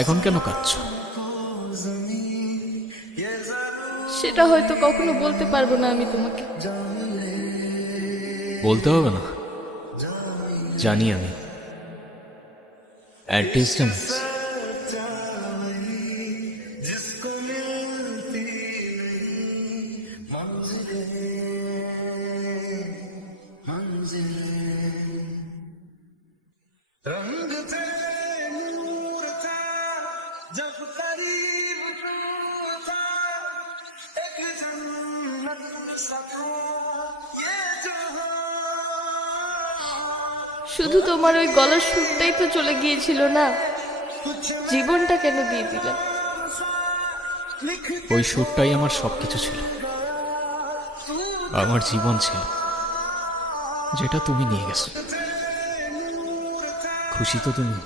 এখন কেন কাঁদছো? সেটা হয়তো কখনো বলতে পারবো না আমি তোমাকে। বলতে হবে না, জানি আমি। At distance रंग तेरे नूर था जब करीब था एक जन्नत सा था ये जहां। শুধু তোমার ওই গলার সুরটাই তো চলে গিয়েছিল না, জীবনটা কেন দিয়ে দিলে? ওই সুরটাই আমার সবকিছু ছিল, আমার জীবন ছিল, যেটা তুমি নিয়ে গেছো। খুশি তো তুমি?